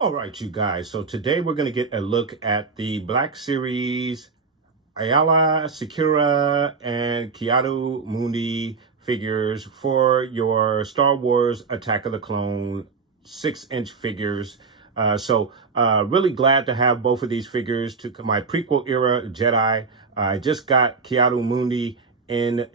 All right, you guys. So today we're going to get a look at the Black Series Aayla Secura and Mundi figures for your Star Wars Attack of the Clone 6-inch figures. Really glad to have both of these figures to my prequel era Jedi. I just got Mundi in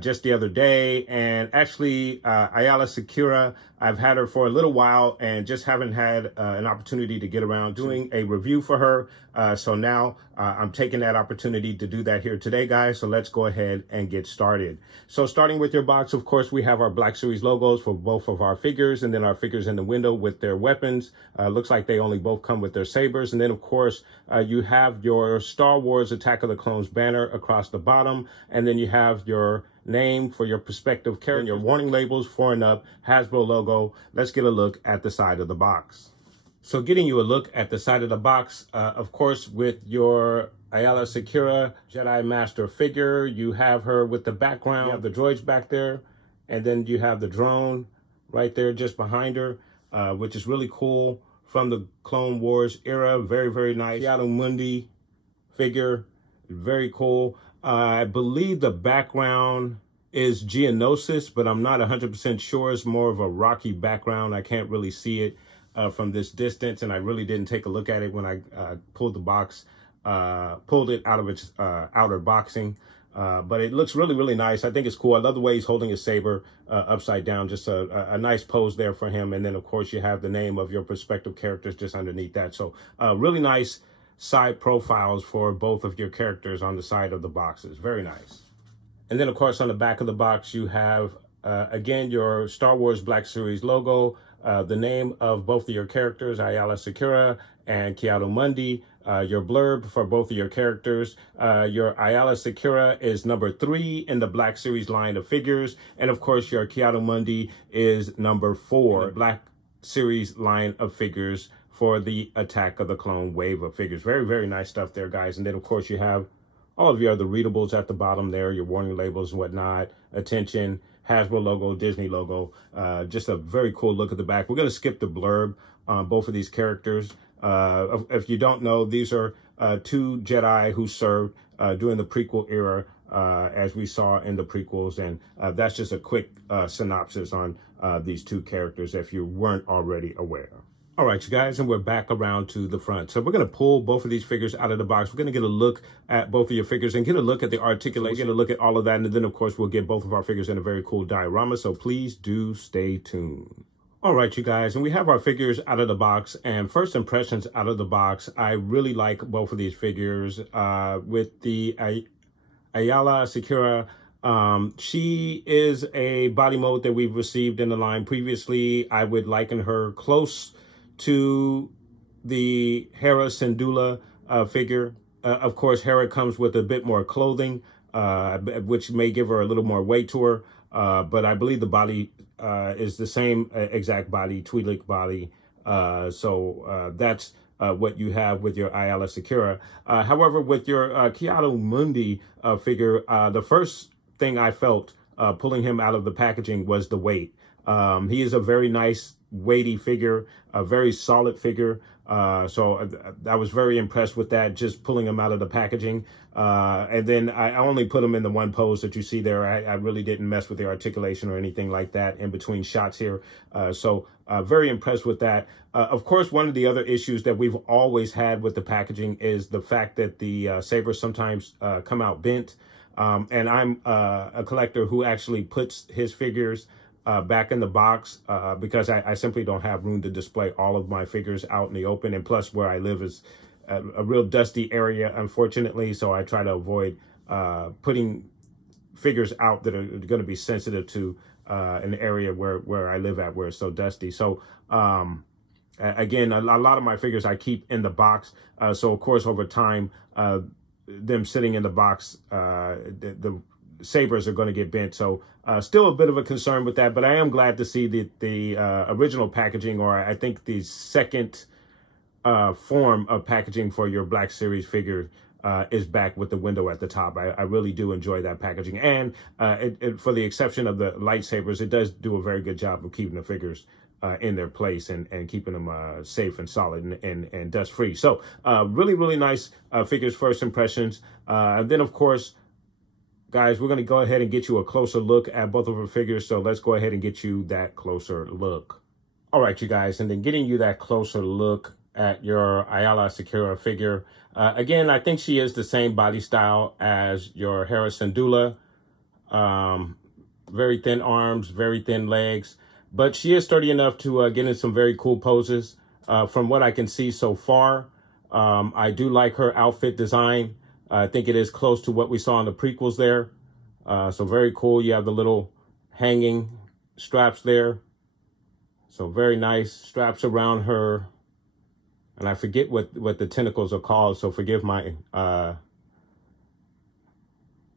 just the other day, and actually Aayla Secura, I've had her for a little while and just haven't had an opportunity to get around doing a review for her. So now I'm taking that opportunity to do that here today, guys. So let's go ahead and get started. So starting with your box, of course, we have our Black Series logos for both of our figures, and then our figures in the window with their weapons. Looks like they only both come with their sabers. And then, of course, you have your Star Wars Attack of the Clones banner across the bottom, and then you have your name for your prospective character, and your warning labels for and up, Hasbro logo. Let's get a look at the side of the box. So getting you a look at the side of the box, of course, with your Aayla Secura Jedi Master figure, you have her with the background, you have the droids back there, and then you have the drone right there just behind her, which is really cool from the Clone Wars era. Very, very nice. Mundi figure, very cool. I believe the background is Geonosis, but I'm not 100% sure. It's more of a rocky background. I can't really see it from this distance, and I really didn't take a look at it when I pulled the box, pulled it out of its outer boxing. But it looks really, really nice. I think it's cool. I love the way he's holding his saber upside down. Just a nice pose there for him. And then, of course, you have the name of your prospective characters just underneath that. So really nice side profiles for both of your characters on the side of the boxes. Very nice. And then, of course, on the back of the box, you have, again, your Star Wars Black Series logo, the name of both of your characters, Aayla Secura and Mundi, your blurb for both of your characters. Your Aayla Secura is number 3 in the Black Series line of figures. And, of course, your Mundi is number 4 in the Black Series line of figures for the Attack of the Clone wave of figures. Very, very nice stuff there, guys. And then, of course, you have all of your other readables at the bottom there, your warning labels and whatnot. Attention, Hasbro logo, Disney logo. Just a very cool look at the back. We're going to skip the blurb on both of these characters. If you don't know, these are 2 Jedi who served during the prequel era, as we saw in the prequels. And that's just a quick synopsis on these 2 characters if you weren't already aware. All right, you guys, and we're back around to the front. So we're going to pull both of these figures out of the box. We're going to get a look at both of your figures and get a look at the articulation, get a look at all of that. And then, of course, we'll get both of our figures in a very cool diorama. So please do stay tuned. All right, you guys, and we have our figures out of the box. And first impressions out of the box, I really like both of these figures. With the Aayla Secura, she is a body mold that we've received in the line previously. I would liken her close to the Hera Syndulla figure. Of course, Hera comes with a bit more clothing, which may give her a little more weight to her. But I believe the body is the same exact body, Twi'lek body. That's what you have with your Aayla Secura. However, with your Mundi figure, the first thing I felt pulling him out of the packaging was the weight. He is a very nice, weighty figure, a very solid figure. So I was very impressed with that, just pulling him out of the packaging. And then I only put him in the one pose that you see there. I really didn't mess with the articulation or anything like that in between shots here. Very impressed with that. Of course, one of the other issues that we've always had with the packaging is the fact that the sabers sometimes come out bent. And I'm a collector who actually puts his figures back in the box because I simply don't have room to display all of my figures out in the open. And plus, where I live is a real dusty area, unfortunately. So I try to avoid putting figures out that are going to be sensitive to an area where I live at, where it's so dusty. So Again, a lot of my figures I keep in the box. So of course, over time, them sitting in the box, the sabers are going to get bent. So still a bit of a concern with that, but I am glad to see the original packaging, or I think the second form of packaging for your Black Series figure is back with the window at the top. I really do enjoy that packaging. And for the exception of the lightsabers, it does do a very good job of keeping the figures in their place and keeping them safe and solid and dust free. So really, really nice figures, first impressions. And then, of course, guys, we're going to go ahead and get you a closer look at both of her figures. So let's go ahead and get you that closer look. All right, you guys, and then getting you that closer look at your Aayla Secura figure. Again, I think she is the same body style as your Hera Syndulla. Very thin arms, very thin legs, but she is sturdy enough to get in some very cool poses. From what I can see so far, I do like her outfit design. I think it is close to what we saw in the prequels there. So very cool. You have the little hanging straps there. So very nice straps around her. And I forget what the tentacles are called, so forgive my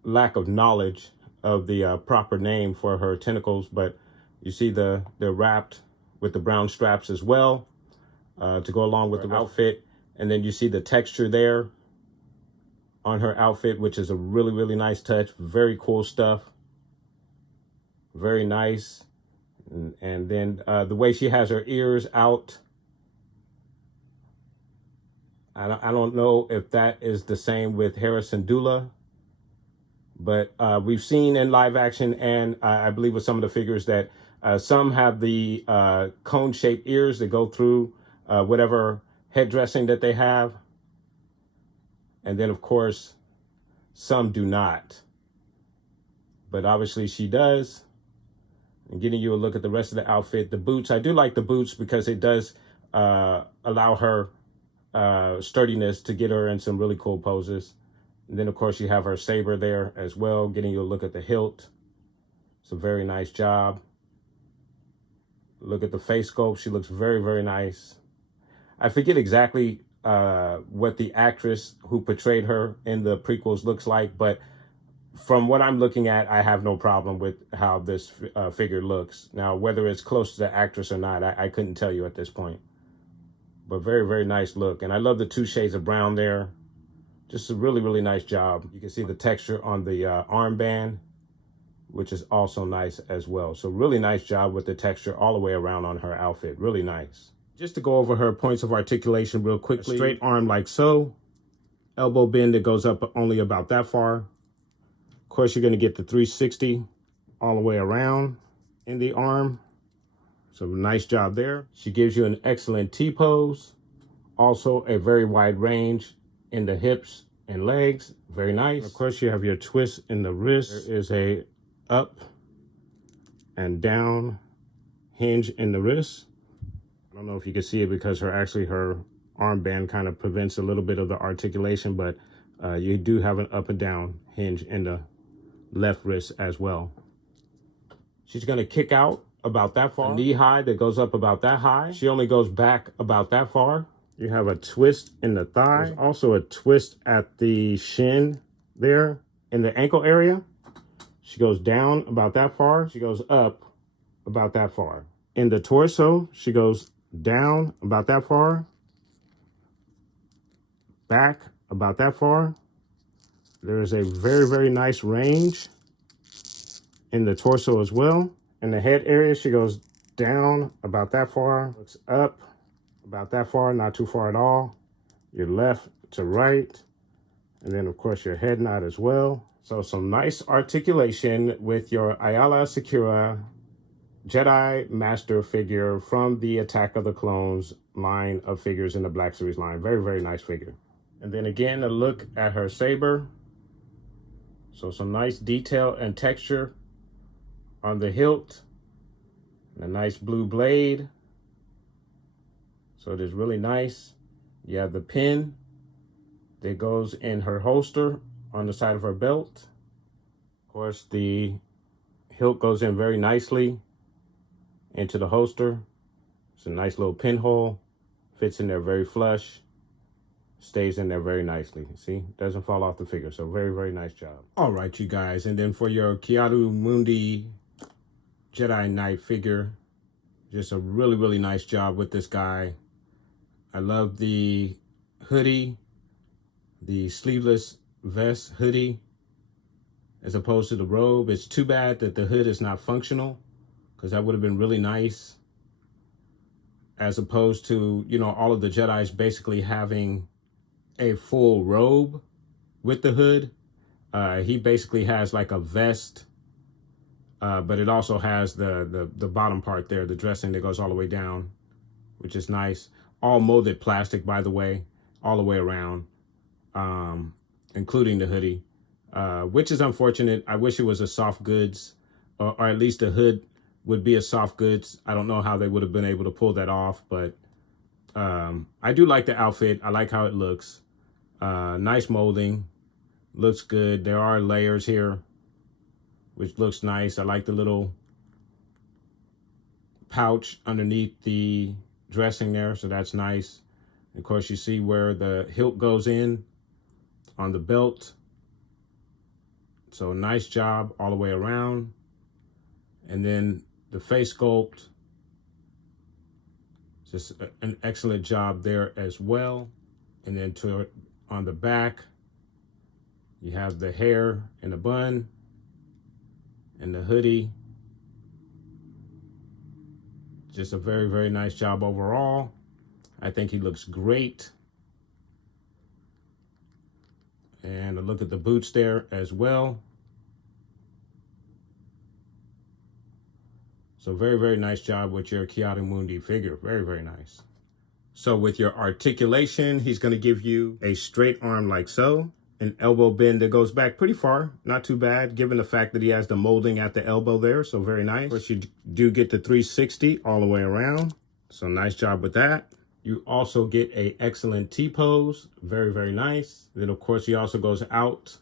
lack of knowledge of the proper name for her tentacles. But you see they're wrapped with the brown straps as well to go along with the outfit. And then you see the texture there on her outfit, which is a really, really nice touch. Very cool stuff. Very nice. And then the way she has her ears out, I don't know if that is the same with Hera Syndulla, but we've seen in live action, and I believe with some of the figures, that some have the cone-shaped ears that go through whatever head dressing that they have. And then, of course, some do not. But obviously she does. And getting you a look at the rest of the outfit. The boots, I do like the boots because it does allow her sturdiness to get her in some really cool poses. And then, of course, you have her saber there as well, getting you a look at the hilt. It's a very nice job. Look at the face sculpt. She looks very, very nice. I forget exactly what the actress who portrayed her in the prequels looks like, but from what I'm looking at, I have no problem with how this figure looks. Now, whether it's close to the actress or not, I couldn't tell you at this point. But very, very nice look. And I love the 2 shades of brown there. Just a really, really nice job. You can see the texture on the armband, which is also nice as well. So really nice job with the texture all the way around on her outfit. Really nice. Just to go over her points of articulation real quickly. A straight arm like so. Elbow bend that goes up only about that far. Of course, you're going to get the 360 all the way around in the arm. So nice job there. She gives you an excellent T-pose. Also a very wide range in the hips and legs. Very nice. And of course, you have your twist in the wrist. There is a up and down hinge in the wrist. I don't know if you can see it because her armband kind of prevents a little bit of the articulation, but you do have an up and down hinge in the left wrist as well. She's going to kick out about that far. A knee high that goes up about that high. She only goes back about that far. You have a twist in the thigh. There's also a twist at the shin there in the ankle area. She goes down about that far. She goes up about that far. In the torso, she goes down about that far. Back about that far. There is a very, very nice range in the torso as well. In the head area, she goes down about that far, looks up about that far, not too far at all. Your left to right, and then of course your head nod as well. So some nice articulation with your Aayla Secura Jedi Master figure from the Attack of the Clones line of figures in the Black Series line. Very, very nice figure. And then again, a look at her saber. So some nice detail and texture on the hilt, and a nice blue blade. So it is really nice. You have the pin that goes in her holster on the side of her belt. Of course, the hilt goes in very nicely into the holster. It's a nice little pinhole. fits in there very flush. Stays in there very nicely. See, doesn't fall off the figure. So very, very nice job. All right, you guys. And then for your Kiadu Mundi Jedi Knight figure, just a really, really nice job with this guy. I love the hoodie, the sleeveless vest hoodie, as opposed to the robe. It's too bad that the hood is not functional, because that would have been really nice, as opposed to, you know, all of the Jedis basically having a full robe with the hood. He basically has like a vest, but it also has the bottom part there, the dressing that goes all the way down, which is nice. All molded plastic, by the way, all the way around, including the hoodie, which is unfortunate. I wish it was a soft goods, or at least the hood would be a soft goods. I don't know how they would have been able to pull that off, but I do like the outfit. I like how it looks. Nice molding, looks good. There are layers here, which looks nice. I like the little pouch underneath the dressing there, so that's nice. And of course, you see where the hilt goes in on the belt. So nice job all the way around. And then the face sculpt, just an excellent job there as well. And then on the back, you have the hair and the bun and the hoodie. Just a very, very nice job overall. I think he looks great. And a look at the boots there as well. So very, very nice job with your Kiadu Mundi figure. Very, very nice. So with your articulation, he's going to give you a straight arm like so, an elbow bend that goes back pretty far. Not too bad, given the fact that he has the molding at the elbow there. So very nice. Of course, you do get the 360 all the way around. So nice job with that. You also get a excellent T-pose. Very, very nice. Then, of course, he also goes out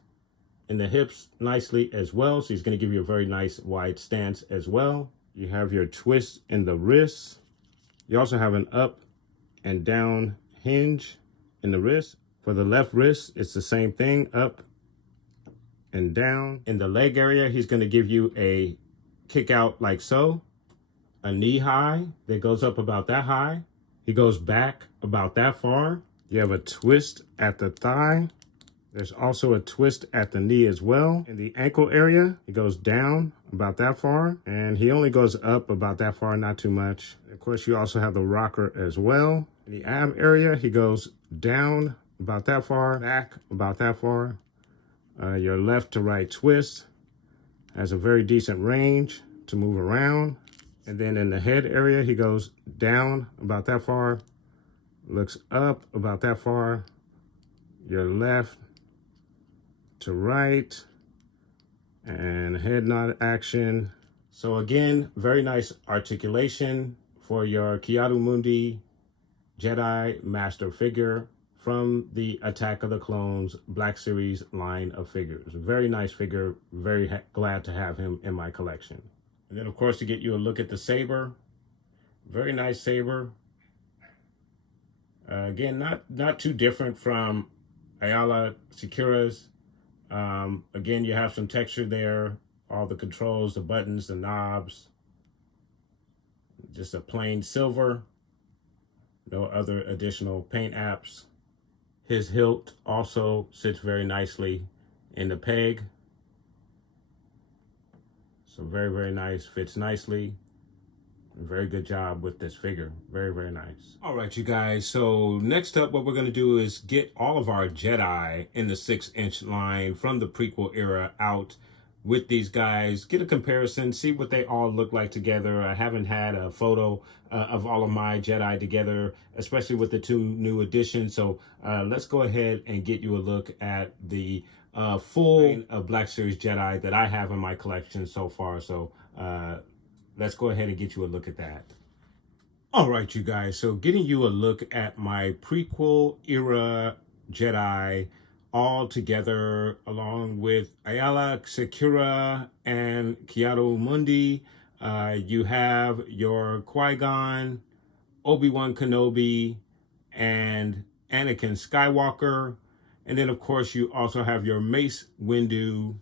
in the hips nicely as well. So he's going to give you a very nice wide stance as well. You have your twist in the wrist. You also have an up and down hinge in the wrist. For the left wrist, it's the same thing, up and down. In the leg area, he's going to give you a kick out like so, a knee high that goes up about that high. He goes back about that far. You have a twist at the thigh. There's also a twist at the knee as well. In the ankle area, he goes down about that far, and he only goes up about that far, not too much. Of course, you also have the rocker as well. In the ab area, he goes down about that far, back about that far. Your left to right twist has a very decent range to move around. And then in the head area, he goes down about that far, looks up about that far. Your left to right, and head nod action. So again, very nice articulation for your Kiadu Mundi Jedi Master figure from the Attack of the Clones Black Series line of figures. Very nice figure. Very glad to have him in my collection. And then, of course, to get you a look at the saber. Very nice saber. Again, not too different from Aayla Secura's. Again, you have some texture there. All the controls, the buttons, the knobs. Just a plain silver. No other additional paint apps. His hilt also sits very nicely in the peg. So very, very nice. Fits nicely. Very good job with this figure. Very, very nice. All right, you guys. So next up, what we're going to do is get all of our Jedi in the 6-inch line from the prequel era out with these guys. Get a comparison. See what they all look like together. I haven't had a photo of all of my Jedi together, especially with the 2 new additions. So let's go ahead and get you a look at the full Black Series Jedi that I have in my collection so far. So let's go ahead and get you a look at that. All right, you guys. So getting you a look at my prequel era Jedi all together, along with Aayla Secura and Kiadu Mundi. You have your Qui-Gon, Obi-Wan Kenobi, and Anakin Skywalker. And then, of course, you also have your Mace Windu.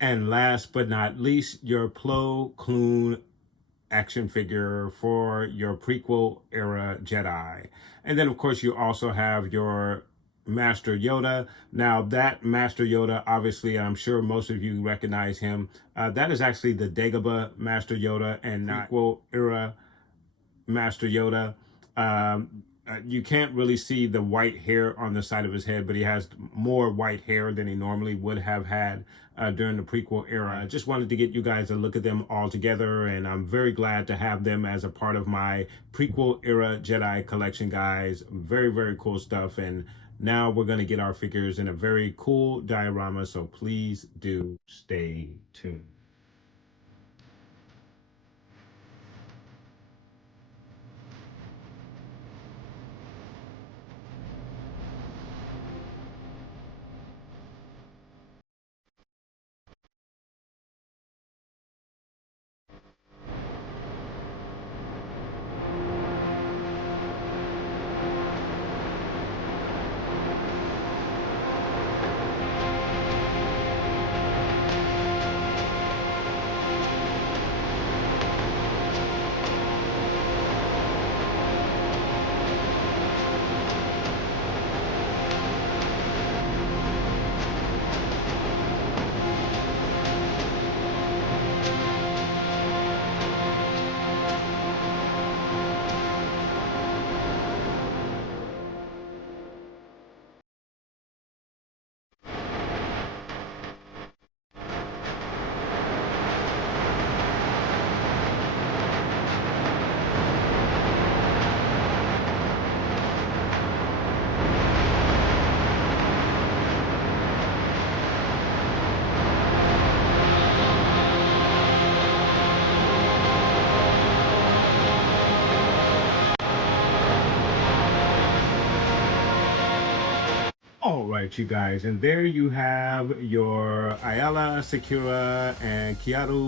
And last but not least, your Plo Koon action figure for your prequel era Jedi. And then, of course, you also have your Master Yoda. Now, that Master Yoda, obviously, I'm sure most of you recognize him. That is actually the Dagobah Master Yoda and not prequel era Master Yoda. You can't really see the white hair on the side of his head, but he has more white hair than he normally would have had during the prequel era. I just wanted to get you guys a look at them all together, and I'm very glad to have them as a part of my prequel era Jedi collection, guys. Very, very cool stuff. And now we're going to get our figures in a very cool diorama, so please do stay tuned. All right, you guys, and there you have your Aayla Secura and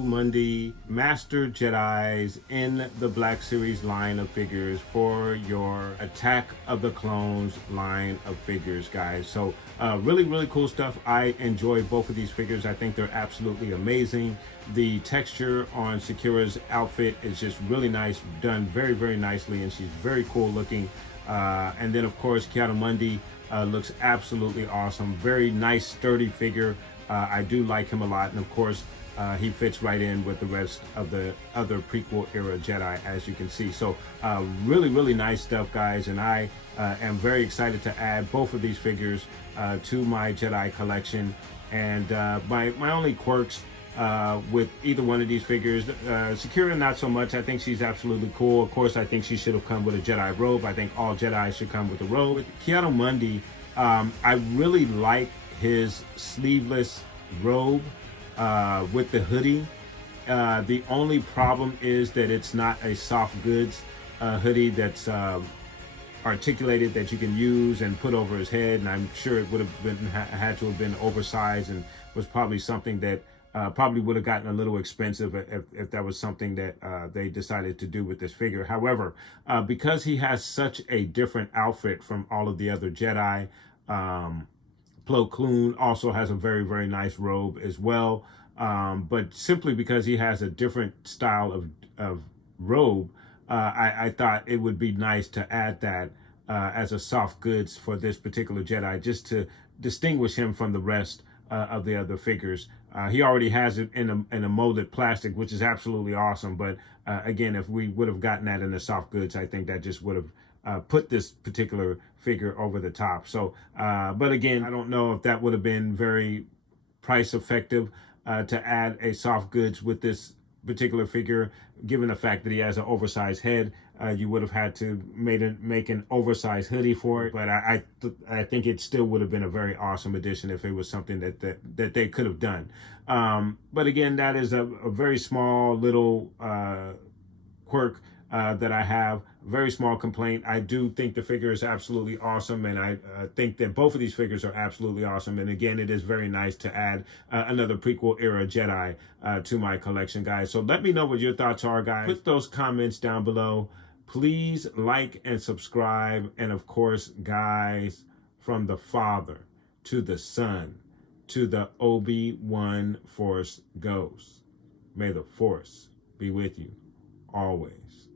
Mundi Master Jedis in the Black Series line of figures for your Attack of the Clones line of figures, guys. So really, really cool stuff. I enjoy both of these figures. I think they're absolutely amazing. The texture on Secura's outfit is just really nice, done very, very nicely, and she's very cool looking. And then, of course, Mundi looks absolutely awesome. Very nice, sturdy figure. I do like him a lot. And of course, he fits right in with the rest of the other prequel era Jedi, as you can see. So really, really nice stuff, guys. And I am very excited to add both of these figures to my Jedi collection. And my only quirks with either one of these figures. Secura, not so much. I think she's absolutely cool. Of course, I think she should have come with a Jedi robe. I think all Jedi should come with a robe. With Mundi, I really like his sleeveless robe with the hoodie. The only problem is that it's not a soft goods hoodie that's articulated that you can use and put over his head, and I'm sure it would have been had to have been oversized and was probably something that probably would have gotten a little expensive if that was something that they decided to do with this figure. However, because he has such a different outfit from all of the other Jedi, Plo Koon also has a very, very nice robe as well. But simply because he has a different style of robe, I thought it would be nice to add that as a soft goods for this particular Jedi, just to distinguish him from the rest of the other figures. He already has it in a molded plastic, which is absolutely awesome. But again, if we would have gotten that in the soft goods, I think that just would have put this particular figure over the top. So, but again, I don't know if that would have been very price effective to add a soft goods with this particular figure, given the fact that he has an oversized head. You would have had to make an oversized hoodie for it, but I think it still would have been a very awesome addition if it was something that they could have done. But again, that is a very small little quirk that I have. Very small complaint. I do think the figure is absolutely awesome, and I think that both of these figures are absolutely awesome. And again, it is very nice to add another prequel era Jedi to my collection, guys. So let me know what your thoughts are, guys. Put those comments down below. Please like and subscribe. And of course, guys, from the Father to the Son to the Obi-Wan Force Ghost, may the Force be with you always.